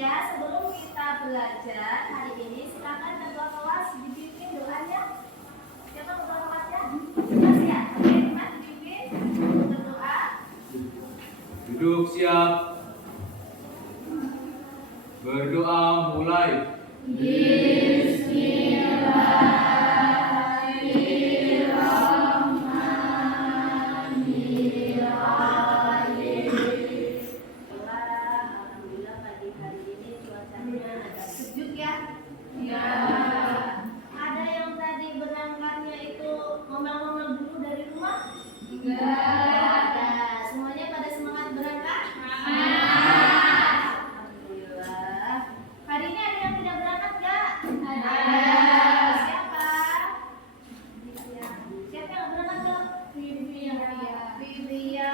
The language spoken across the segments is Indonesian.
ya, sebelum kita belajar hari ini, silakan ketua kelas dipimpin doanya. Siapa ketua kelasnya? Mas ya, oke, Mas dipimpin berdoa. Duduk siap. Berdoa mulai. Alhamdulillah pagi hari ini cuacanya agak sejuk ya. Ya. Ada yang tadi berangkatnya itu ngomel-ngomel dulu dari rumah? Enggak ada. Semuanya pada semangat berangkat? Alhamdulillah. Hari ini ada yang tidak berangkat nggak? Ada. Siapa? Siapa yang berangkat nggak? Vivia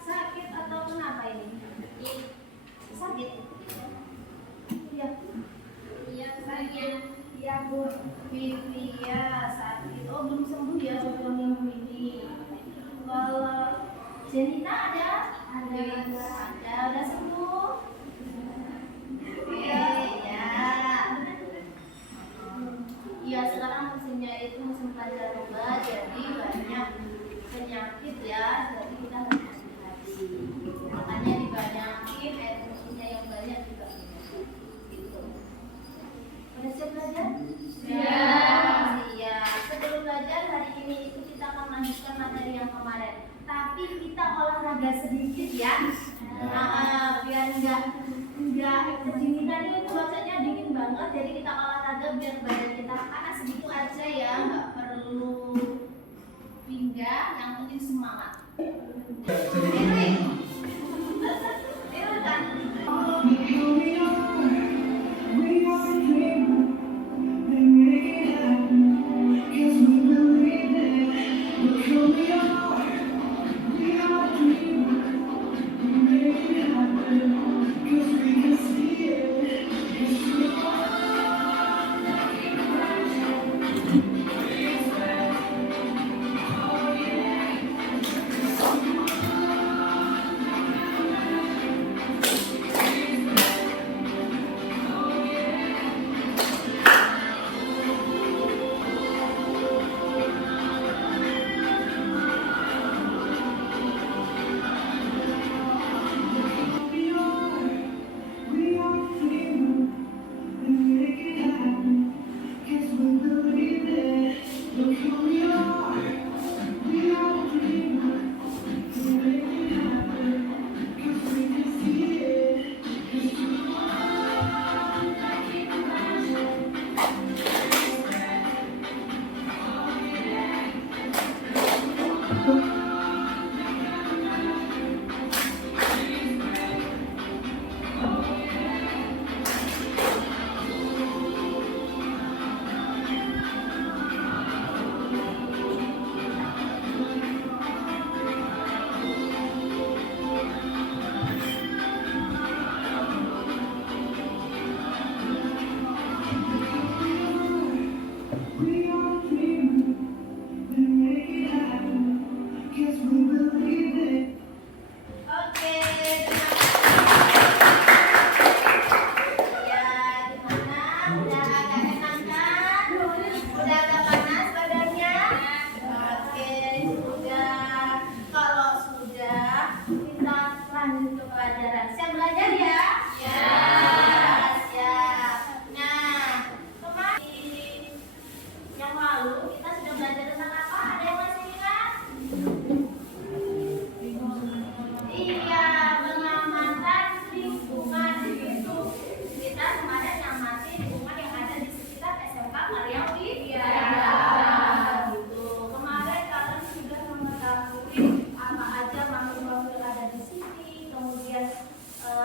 sakit atau kenapa ini? Sakit? Iya. Iya, sakit. Iya, Bu. Vivia sakit. Oh, belum sembuh ya beberapa minggu ini. Kalau Jenita ada? Ada. Udah sembuh? Oke, ya. Iya, sekarang musimnya itu musim pancaroba, jadi banyak penyakit ya, jadi kita harus hati-hati. Makanya dibanyakin air minumnya yang banyak juga. Gitu. Udah siap belajar? Iya. Sebelum belajar hari ini itu kita akan lanjutkan materi yang kemarin. Tapi kita olahraga sedikit ya. Biar enggak kedinginan ini cuacanya dingin banget, jadi kita olahraga biar badan kita panas segitu aja ya, nggak perlu pinggang, yang penting semangat.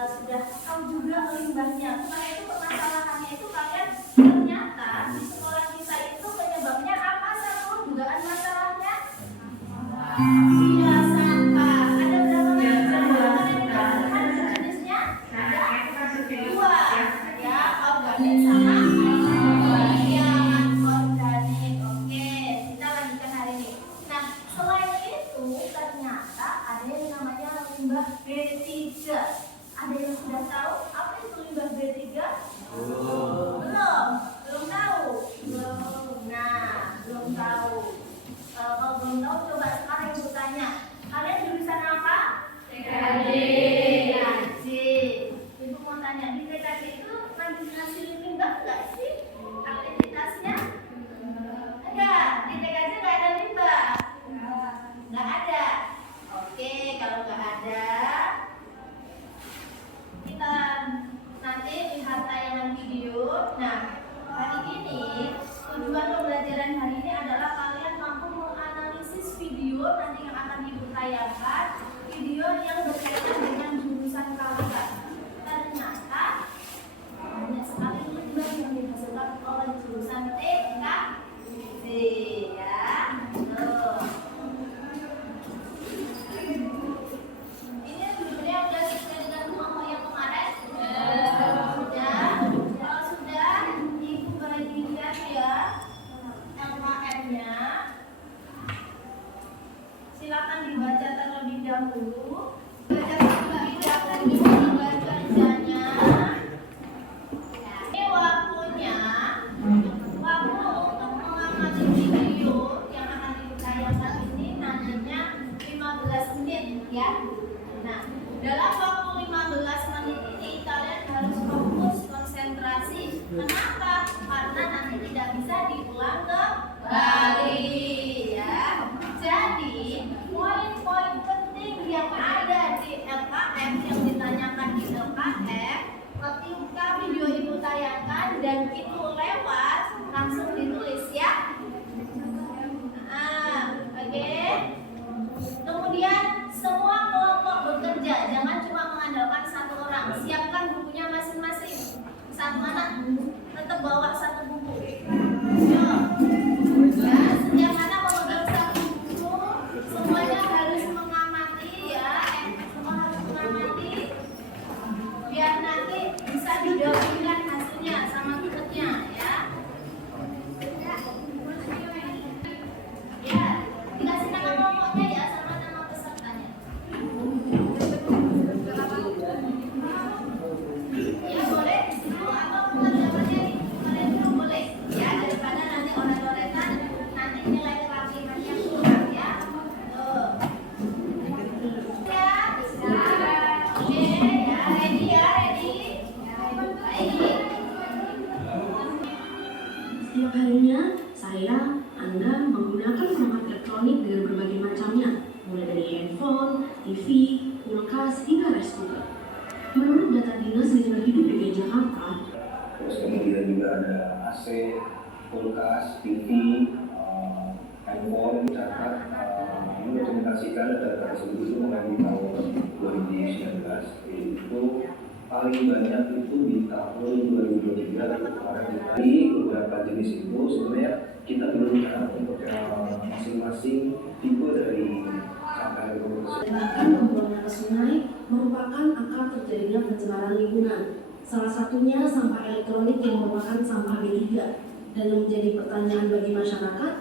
Sudah tahu juga limbahnya. Karena itu permasalahannya itu kalian ternyata di sekolah kita itu penyebabnya apa? Satu dugaan masalahnya? Iya, sampah. Ada berapa macam jenisnya? Dua. Ya, organik sama organik. Oke, kita lanjutkan hari ini. Nah, selain itu ternyata ada yang namanya limbah B3. Ada yang sudah tahu apa itu begitu lewat langsung ditulis ya. Oke. Kemudian semua kelompok bekerja, jangan cuma mengandalkan satu orang. Siapkan bukunya masing-masing. Satu anak tetap bawa satu buku. Yo. Ya, setiap anak memegang satu buku. Semuanya harus mengamati ya. Semua harus mengamati. Biar nanti bisa didapatkan hasilnya sama tutupnya ya. Ya, dikasih nama kelompoknya ya sama nama pesertanya. Ya boleh di situ atau pengerjaannya kalian dulu boleh ya, daripada nanti orang-orekan nanti nilai kerapihannya kurang ya. Tuh. Ya, bisa. Oke ya, ready ya, ready. Baik. Setiap harinya, saya, Anda menggunakan perangkat elektronik dengan berbagai macamnya, mulai dari handphone, TV, kulkas, hingga rice cooker. Menurut data Dinas Lingkungan Hidup DKI Jakarta, Terus kemudian juga ada AC, kulkas, TV, handphone, catat, mendokumentasikan data tersebut itu mulai di tahun 2019. Itu paling banyak itu di tahun 2023 kemarin di beberapa jenis itu sebenarnya kita belum untuk masing-masing tipe dari sampah elektronik. bahkan pembuangan ke sungai merupakan akar terjadinya pencemaran lingkungan. Salah satunya sampah elektronik yang merupakan sampah B3. Dan yang menjadi pertanyaan bagi masyarakat,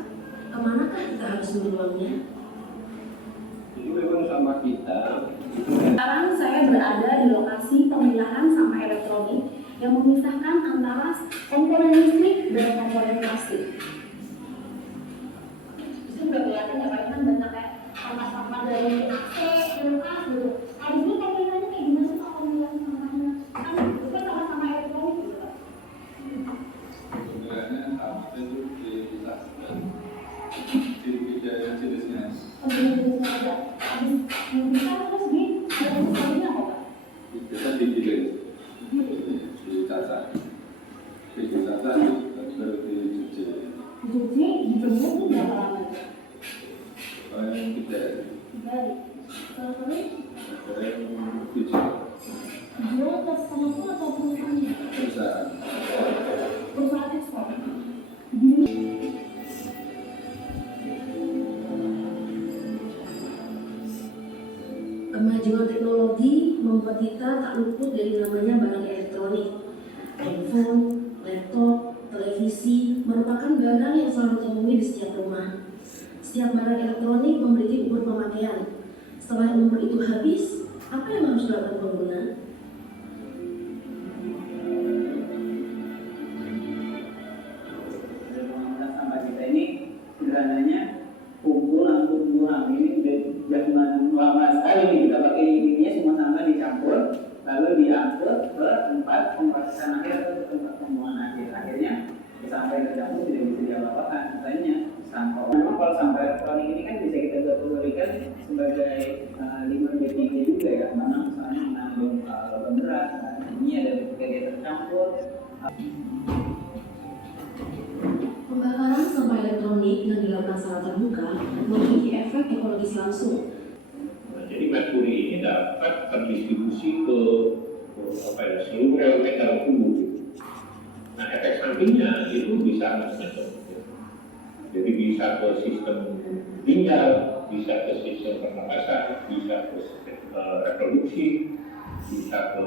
kemanakah kita harus membuangnya? Itu memang sampah kita. Sekarang saya berada di lokasi pemilahan sampah elektronik yang memisahkan antara komponen listrik dan komponen plastik. Itu udah kelihatan ya, kan banyak kayak sampah-sampah dari AC, kulkas gitu. Habis ini pemilahannya kayak gimana sih Pak pemilahan sampahnya? Kan itu kan sampah-sampah elektronik gitu Pak. Sebenarnya sampah itu dipisahkan jenis-jenisnya. Oh, jenis-jenisnya ada. Habis bisa terus ada sesuatunya apa Pak? Bisa digiling, dicacah, baru dicuci. Cuci, dijemur itu berapa lama? Yang kita Dari. Kalau kalian cuci jual ke pengepul atau perusahaannya? perusahaan. Perusahaan ekspor. Kemajuan teknologi membuat kita tak luput dari namanya barang elektronik. Handphone, laptop, televisi merupakan barang yang selalu ditemui di setiap rumah. Setiap barang elektronik memiliki umur pemakaian. Setelah umur itu habis, apa yang harus dilakukan pengguna? Pengolahan sampah kita ini sederhananya kumpul langsung buang. Ini udah zaman lama sekali nih kita pakai ininya, semua sampah dicampur lalu diangkut ke tempat pemrosesan akhir atau ke tempat pembuangan akhir. Akhirnya sampah yang tercampur tidak bisa diapa-apakan. Misalnya sampah. Memang kalau sampah elektronik ini kan bisa kita kategorikan sebagai limbah B3 juga ya, karena misalnya mengandung logam berat. Ini ada ketika dia tercampur. Pembakaran sampah elektronik yang dilakukan secara terbuka memiliki efek ekologis langsung. Nah, jadi merkuri ini dapat terdistribusi ke seluruh elemen dalam tubuh. Nah, efek sampingnya itu bisa macam-macam. Jadi bisa ke sistem ginjal, bisa ke sistem pernapasan, bisa ke sistem reproduksi, bisa ke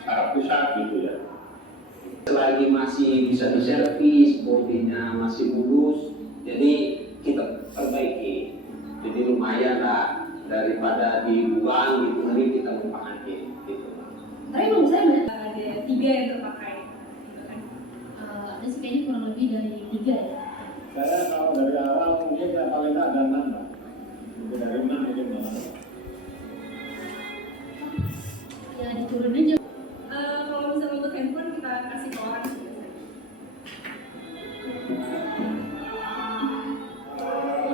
saraf pusat gitu ya. Selagi masih bisa diservis, bodinya masih mulus, jadi kita perbaiki. Jadi lumayan lah daripada dibuang gitu, mending kita lupakan gitu. Tapi menurut saya banyak ada 3 yang terpakai. Ada sih kayaknya kurang lebih dari 3 ya. Saya kalau dari awal mungkin ya paling nggak ada 6 lah. Mungkin dari 6 mungkin malah. Ya diturun aja. Kalau misalnya untuk handphone kita kasih ke orang sih biasanya.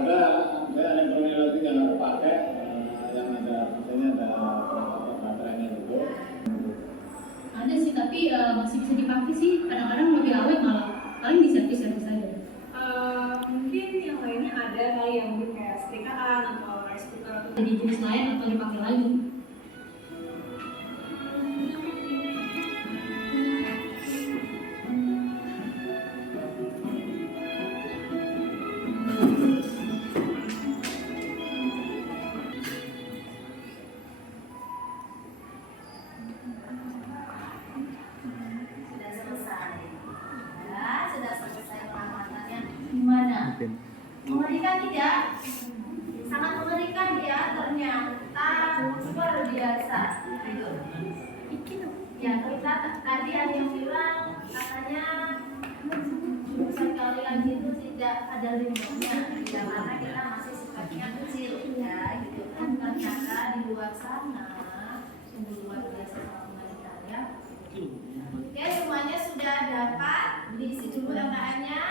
Ada elektronik elektrik yang aku pakai yang ada misalnya ada baterainya gitu. Ada sih tapi masih bisa dipakai dipakai sih, kadang-kadang lebih awet malah paling di servis aja. Mungkin yang lainnya ada kali yang mungkin kayak setrikaan atau rice cooker atau Jadi jenis lain atau dipakai lagi. Sudah selesai. Ya, sudah selesai pengamatannya. Gimana? Mengerikan tidak? Sangat mengerikan ya, ternyata luar biasa. Ya, kita tadi ada yang bilang katanya sekali lagi itu tidak ada limitnya, ya karena kita masih sifatnya kecil, ya gitu kan. Ternyata di luar sana sungguh luar biasa mengerikannya. Oke, semuanya sudah dapat diisi dulu LKN-nya.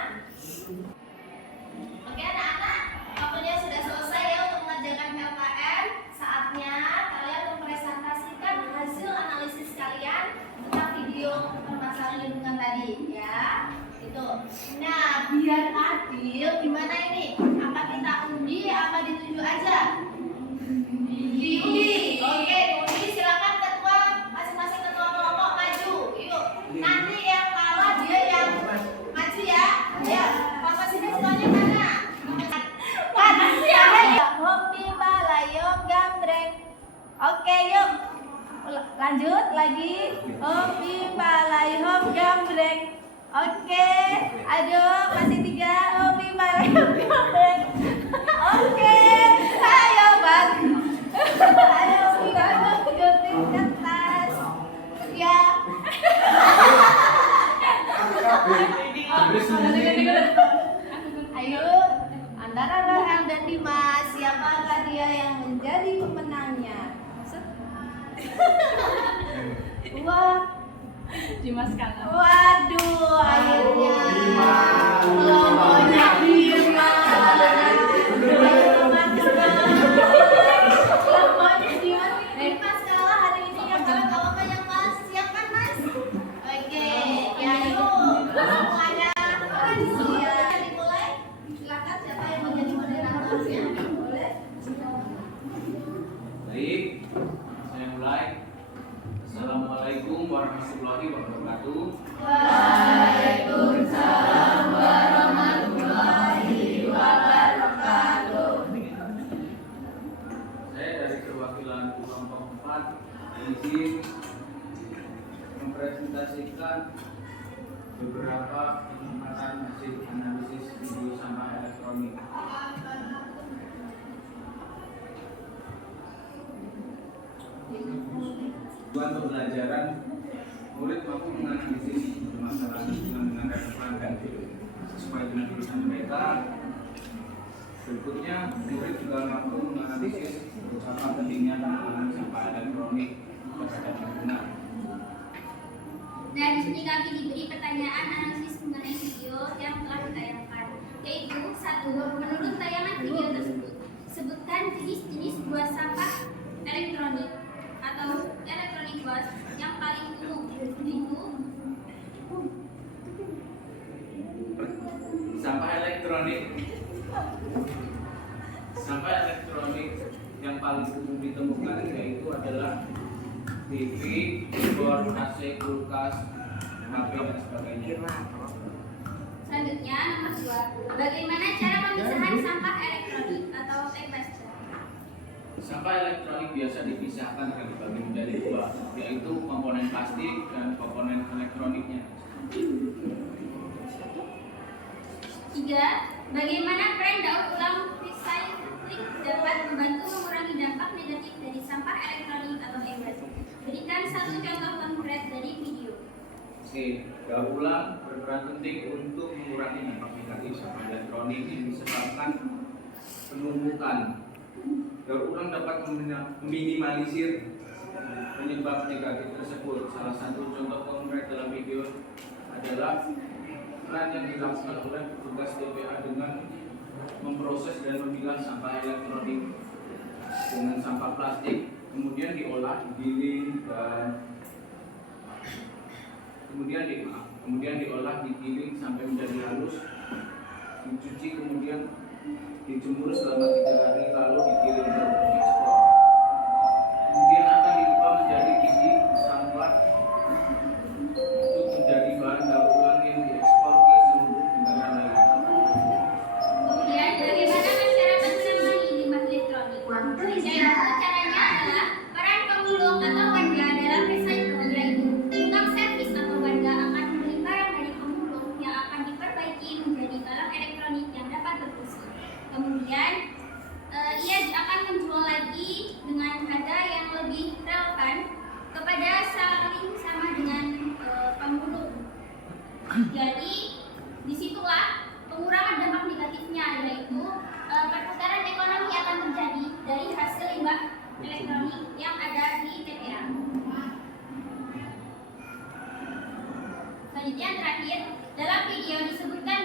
Oke anak-anak, waktunya sudah selesai ya untuk mengerjakan LKN. Saatnya kalian mempresentasikan hasil analisis kalian tentang video permasalahan lingkungan tadi ya. Itu. Nah, biar adil gimana ini? Apa kita undi apa ditunjuk aja? Diundi. Oke, diundi. Silakan ketua, masing-masing ketua kelompok maju. Yuk. Nanti yang kalah dia yang maju ya. Ya, Bapak sini ketuanya mana? Hobi balayong gambreng. Oke, yuk. Lanjut lagi. Hobi balayong gambreng. Oke. Aduh, masih 3. Hobi balayong gambreng. Oke. Ayo, Bang. Ayo, bagus gunting kertas. Ya. Ayo, antara Rahel dan Dimas, siapakah dia yang menjadi pemenangnya? Wah, Dimas kalah. waduh, akhirnya kelompoknya Dimas. Ayo teman-teman, kelompoknya Dimas. Dimas kalah hari ini ya, kalau kelompok yang Mas, siap kan Mas? Oke, ya yuk, semuanya siap. Dimulai, silakan siapa yang menjadi moderatornya? Boleh? Baik, saya mulai. Assalamualaikum warahmatullahi wabarakatuh. Waalaikumsalam warahmatullahi wabarakatuh. Saya dari perwakilan kelompok 4 izin mempresentasikan beberapa pengamatan hasil analisis video sampah elektronik. Tujuan pembelajaran, murid mampu menganalisis permasalahan lingkungan dengan relevan dan sesuai dengan jurusan mereka. Berikutnya, murid juga mampu menganalisis betapa pentingnya penanganan sampah elektronik terhadap lingkungan. Dan di sini kami diberi pertanyaan analisis mengenai video yang telah ditayangkan, yaitu 1. Menurut tayangan video tersebut, sebutkan jenis-jenis buah sampah elektronik atau electronic waste yang paling umum, yaitu Sampah elektronik yang paling umum ditemukan yaitu adalah TV, keyboard, AC, kulkas, HP dan sebagainya. selanjutnya nomor 2. Bagaimana cara pemisahan sampah elektronik atau e-waste? Sampah elektronik biasa dipisahkan dan dibagi menjadi 2, yaitu komponen plastik dan komponen elektroniknya. 3. Bagaimana peran daur ulang recycling dapat membantu mengurangi dampak negatif dari sampah elektronik atau e-waste? Berikan 1 contoh konkret dari video. Oke, daur ulang berperan penting untuk mengurangi dampak negatif sampah elektronik yang disebabkan penumpukan. Daur ulang dapat meminimalisir penyebab negatif tersebut. Salah satu contoh konkret dalam video adalah peran yang dilakukan oleh petugas TPA dengan memproses dan memilah sampah elektronik dengan sampah plastik, kemudian diolah, digiling, dan kemudian kemudian diolah, digiling sampai menjadi halus, dicuci, kemudian dijemur selama 3 hari, lalu dikirim ke ekspor. Kemudian akan diubah menjadi biji sampah untuk menjadi bahan daur ulang yang diekspor ke seluruh negara lain. Kemudian bagaimana masyarakat menangani limbah elektronik? Caranya adalah peran pemulung atau warga dalam recycle, yaitu tukang servis atau warga akan membeli barang dari pemulung yang akan diperbaiki menjadi barang elektronik yang dapat berfungsi. Kemudian ia akan menjual lagi dengan harga yang lebih relevan kepada saling sama dengan pemulung. Jadi disitulah pengurangan dampak negatifnya, yaitu perputaran ekonomi akan terjadi dari hasil limbah elektronik yang ada di TPA. Selanjutnya yang terakhir, dalam video disebutkan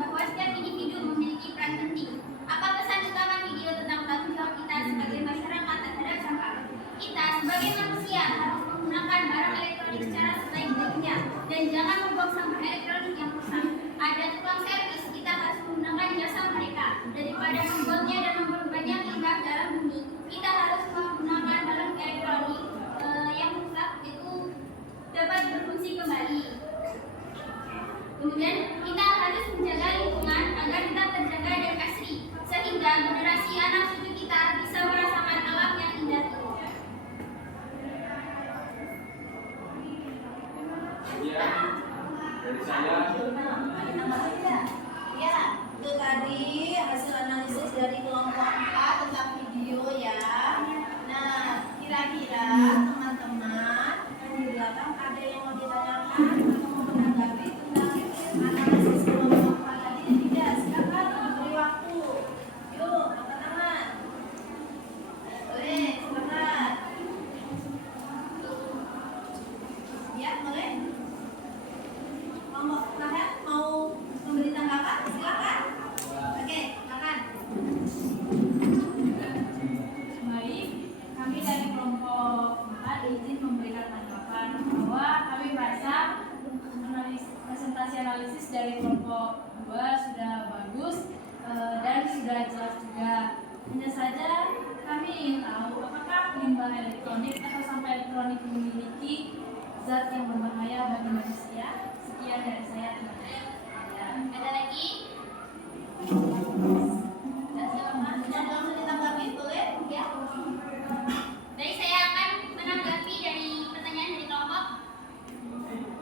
bahwa setiap individu memiliki peran penting. Apa pesan utama video tentang tanggung jawab kita sebagai masyarakat terhadap sampah? Kita sebagai manusia harus menggunakan barang elektronik secara sebaik-baiknya dan jangan membuang sampah elektronik yang rusak. Ada tukang servis, kita harus menggunakan jasa mereka daripada membuatnya dan memperbanyak limbah dalam bumi. Kita harus menggunakan barang elektronik yang rusak itu dapat berfungsi kembali. Kemudian kita harus menjaga lingkungan agar tetap terjaga dan asri, sehingga generasi anak cucu kita bisa merasakan alam yang indah itu. Ya, dari saya. Ya, itu tadi hasil analisis dari kelompok 4 tentang video ya. Nah, kira-kira teman-teman yang di belakang ada yang mau ditanyakan atau mau menanggapi tentang analisis kelompok 4 tadi? Tidak, silakan beri waktu. Yuk, angkat tangan. Boleh, silakan. Ya, boleh. Mau memberi tanggapan? Silakan. Oke, silakan. Baik, kami dari kelompok 4 izin memberikan tanggapan bahwa kami merasa presentasi analisis dari kelompok 2 sudah bagus dan sudah jelas juga. Hanya saja kami ingin tahu apakah limbah elektronik atau sampah elektronik memiliki zat yang berbahaya bagi manusia. Sekian dari saya. Terima kasih. Ada lagi? Dan langsung ditanggapi, boleh? Ya. Dari saya akan menanggapi dari pertanyaan dari kelompok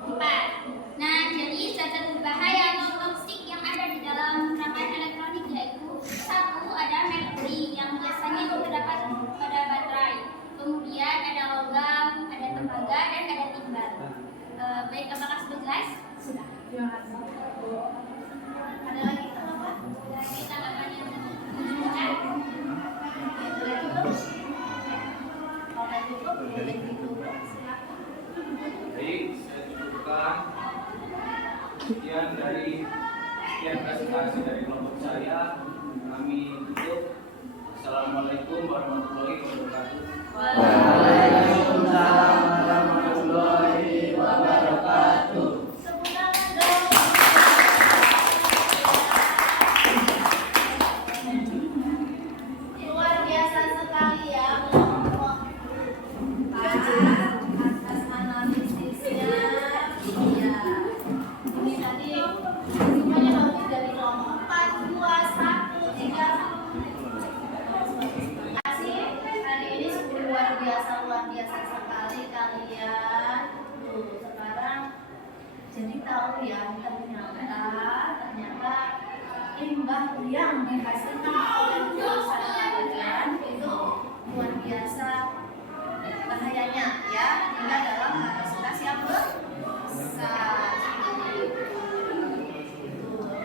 4. Nah, jadi zat-zat berbahaya atau toksik yang ada di dalam rangkaian elektronik yaitu 1 ada merkuri yang biasanya itu terdapat pada baterai. Kemudian ada logam, ada tembaga, dan ada timbal. Baik, apakah sudah jelas? Sudah. Terima kasih. Ada lagi tanggapan? Lagi tanggapan yang ditunjukkan. Boleh tutup? Kalau tutup, boleh ditutup. Silakan. Baik, saya cukupkan. Sekian presentasi dari kelompok saya. Kami tutup. Assalamualaikum warahmatullahi wabarakatuh. Waalaikumsalam warahmatullahi wabarakatuh. Luar biasa sekali ya kelompok 4 atas analisisnya. Iya. Ini tadi semuanya bagus dari kelompok 4, 2, 1, 3. Terima kasih. Hari ini sungguh luar biasa sekali kalian. Tuh, sekarang jadi tahu ya ternyata limbah yang dihasilkan oleh perusahaan kalian itu luar biasa bahayanya ya, hingga dalam kapasitas yang besar.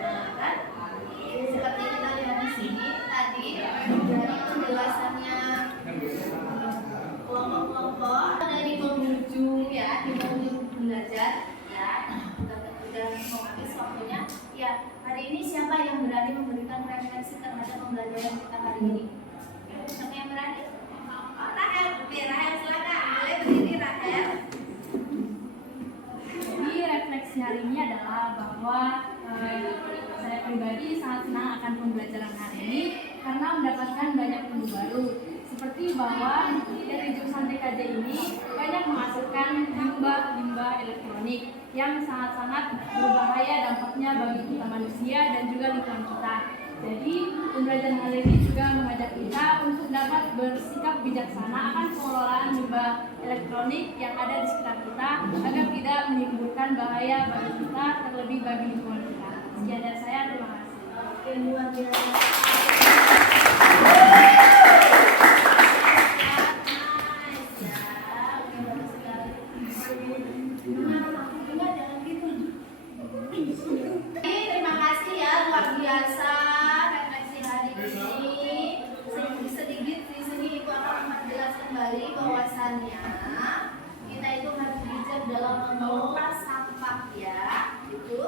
Nah, kan seperti kita lihat di sini tadi dari penjelasannya kelompok-kelompok dari penghujung ya, di penghujung belajar ya, udah mau habis waktunya ya. Hari ini siapa yang berani memberikan referensi terhadap pembelajaran kita hari ini? Siapa yang berani? Oh, Rahel, silakan. Boleh berdiri Rahel. Jadi hari ini adalah bahwa saya pribadi sangat senang akan pembelajaran hari ini karena mendapatkan banyak ilmu baru. Seperti bahwa dari jurusan TKJ ini banyak menghasilkan limbah elektronik yang sangat-sangat berbahaya dampaknya bagi kita manusia dan juga lingkungan kita. Jadi pembelajaran hari ini juga mengajak kita untuk dapat bersikap bijaksana akan pengelolaan limbah elektronik yang ada di sekitar kita agar tidak menimbulkan bahaya bagi kita terlebih bagi lingkungan kita. Sekian dari saya, terima kasih. Luar biasa. Terima kasih ya, luar biasa refleksi hari ini. Sedikit di sini Ibu akan menjelaskan kembali bahwasannya kita itu harus bijak dalam mengelola sampah ya, gitu.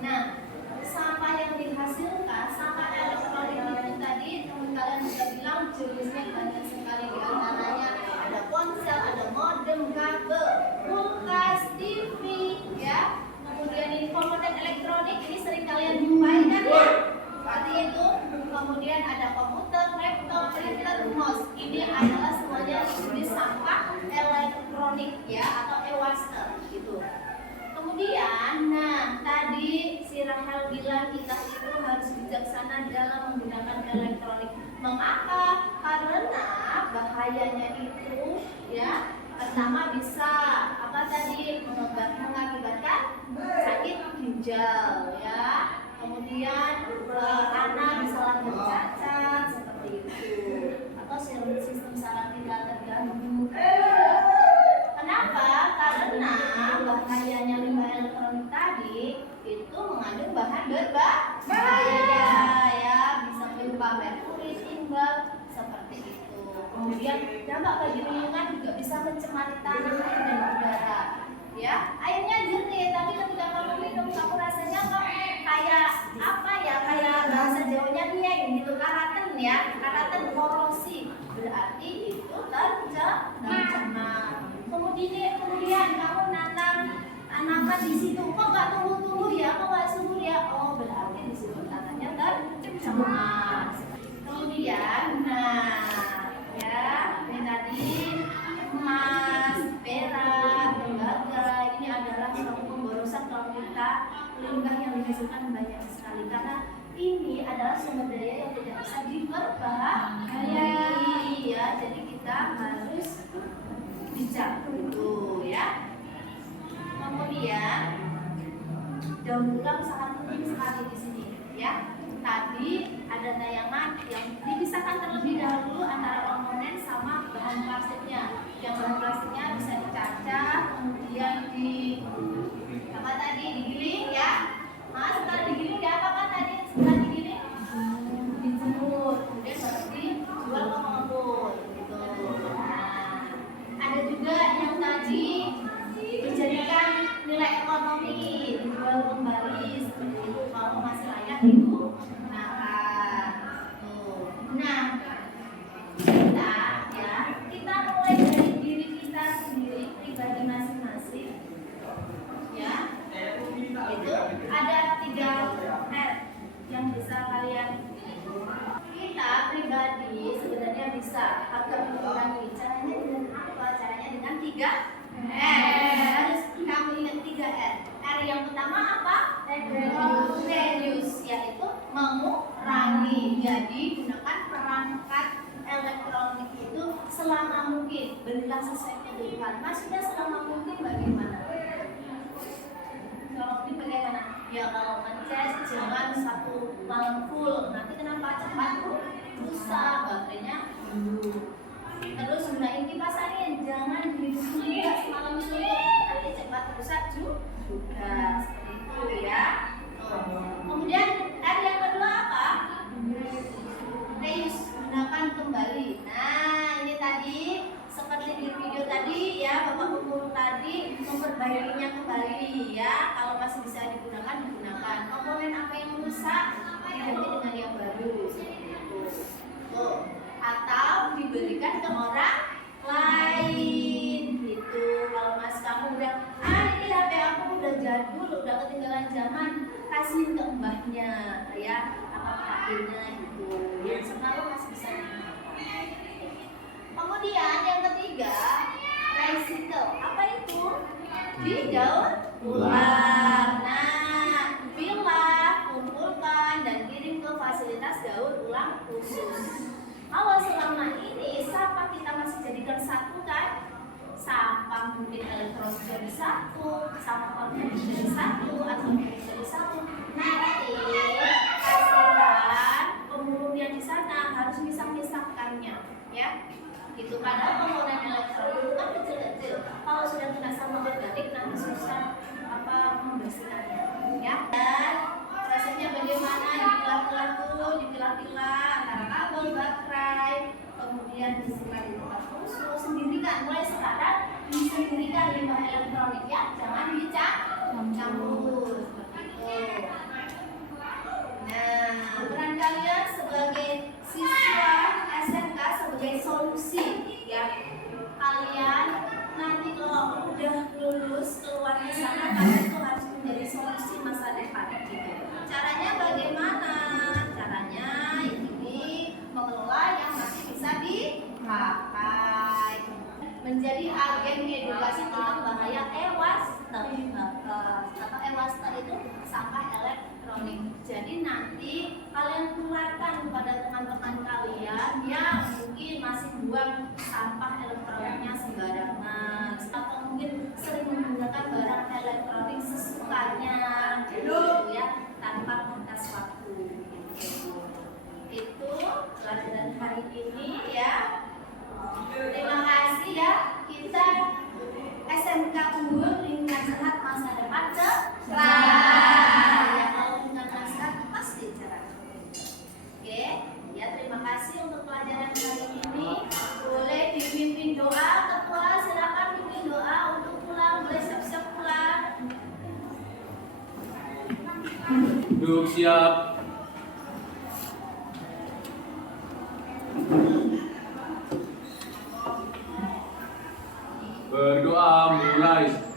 Nah, sampah yang dihasilkan, sampah elektronik itu tadi teman kalian sudah bilang jenisnya banyak sekali, di antaranya ada ponsel, ada modem, kabel, kulkas, TV, ya. Kemudian ini komponen elektronik ini sering kalian jumpai kan ya, seperti itu. Kemudian ada komputer, laptop, printer, mouse. Ini adalah semuanya jenis sampah elektronik ya, atau e-waste gitu. Kemudian, nah tadi si Rahel bilang kita itu harus bijaksana dalam menggunakan elektronik. Mengapa? Karena bahayanya itu ya, pertama bisa apa tadi, mengakibatkan sakit ginjal ya. Kemudian anak bisa lahir cacat seperti itu, atau sistem saraf tidak terganggu. Kenapa? Karena bahayanya limbah elektronik tadi itu mengandung bahan berbahaya ya, bisa berupa merkuri, timbal seperti itu. Kemudian dampak bagi lingkungan juga bisa mencemari tanah, air dan udara. Ya, airnya jernih, tapi ketika kamu minum, kamu rasanya kok kayak apa ya? Kayak bahasa Jawanya nih gitu, karaten ya, karaten korosi. Berarti itu tercemar. Kemudian kamu tanaman di situ, kok nggak tumbuh ya, kok nggak subur ya? Oh, berarti di situ tanahnya tercemar. Kemudian, nah, ya, ini tadi emas, perak, tembaga, ini adalah suatu pemborosan kalau kita limbah yang dihasilkan banyak sekali, karena ini adalah sumber daya yang tidak bisa diperbaharui ya. Jadi kita harus bijak dulu ya. Kemudian daun ulang sangat penting sekali di sini ya. Tadi ada tayangan yang dipisahkan terlebih dahulu antara komponen sama bahan plastiknya. Yang bahan plastiknya bisa dicacah, kemudian apa tadi, digiling ya. Mas, setelah digiling ya apa kan tadi? Setelah digiling dijemur, kemudian baru dijual ke pengepul gitu. Nah, ada juga yang tadi dijadikan nilai ekonomi, dijual kembali seperti itu kalau masih layak digunakan. Nah, kita mulai dari diri kita sendiri, pribadi masing-masing ya. Itu ada 3 R yang bisa kalian. Kita pribadi sebenarnya bisa agar mengurangi. Caranya dengan apa? Caranya dengan 3 R. Harus kamu ingat 3 R. R yang pertama apa? Reduce, yaitu mengurangi. Jadi gunakan perangkat elektronik itu selama mungkin. Belilah sesuai kebutuhan. Maksudnya selama mungkin bagaimana? Kalau mungkin bagaimana? Ya kalau ngecas jangan 1 malam full. Nanti kenapa cepat rusak baterainya dulu. Terus gunain kipas angin, jangan dihidup juga semalam suntuk, nanti cepat rusak juga. Seperti itu ya. Kemudian R yang kedua apa? Reuse, gunakan kembali. Nah ini tadi seperti di video tadi ya, Bapak Guru tadi memperbaikinya kembali ya. Kalau masih bisa digunakan, digunakan. Komponen apa yang rusak diganti dengan yang baru. Tuh. Atau diberikan ke orang lain gitu. Kalau mas kamu udah ini HP aku udah jadi dulu, udah ketinggalan zaman, kasihin ke mbahnya ya, apa kakeknya gitu. Yang selalu masih bisa digunakan. Kemudian yang ketiga, recycle. Apa itu? Didaur ulang. Nah, pilah, kumpulkan dan kirim ke fasilitas daur ulang khusus. Kalau selama ini sampah kita masih jadikan satu kan? Sampah mungkin elektronik jadi satu, sampah organik jadi satu, atau jadi satu. Nanti pastikan pemurnian di sana harus misah-misahkannya, ya. Gitu. Padahal pemurnian elektronik itu kan kecil-kecil. Kalau sudah kena sampah organik nanti susah membersihkannya, ya. Dan prosesnya bagaimana? Dipilah-pilah dulu, dipilah-pilah antara kabel, baterai, kemudian disimpan di tempat khusus. Sendirikan, mulai sekarang disendirikan limbah elektronik ya, jangan dicampur seperti itu. Nah, peran kalian sebagai siswa SMK sebagai solusi ya. Kalian nanti kalau udah lulus keluar di sana, kalian itu harus menjadi solusi masa depan gitu. Caranya bagaimana? Caranya ini mengelola yang masih bisa dipakai. Menjadi agen edukasi tentang bahaya e-waste atau e-waste itu sampah elektronik. Jadi nanti kalian keluarkan kepada teman-teman kalian yang mungkin masih buang sampah elektroniknya sembarangan atau mungkin sering menggunakan barang elektronik sesukanya gitu ya, tanpa batas waktu gitu. Itu pelajaran hari ini ya. Terima kasih ya. Kita SMK Unggul Lingkungan Sehat Masa Depan cerah. Ya, kalau lingkungan sehat pasti cerah. Oke, ya terima kasih untuk pelajaran kali ini. Boleh dipimpin doa, ketua silakan pimpin doa untuk pulang. Boleh siap-siap pulang. Duduk siap. Berdoa mulai.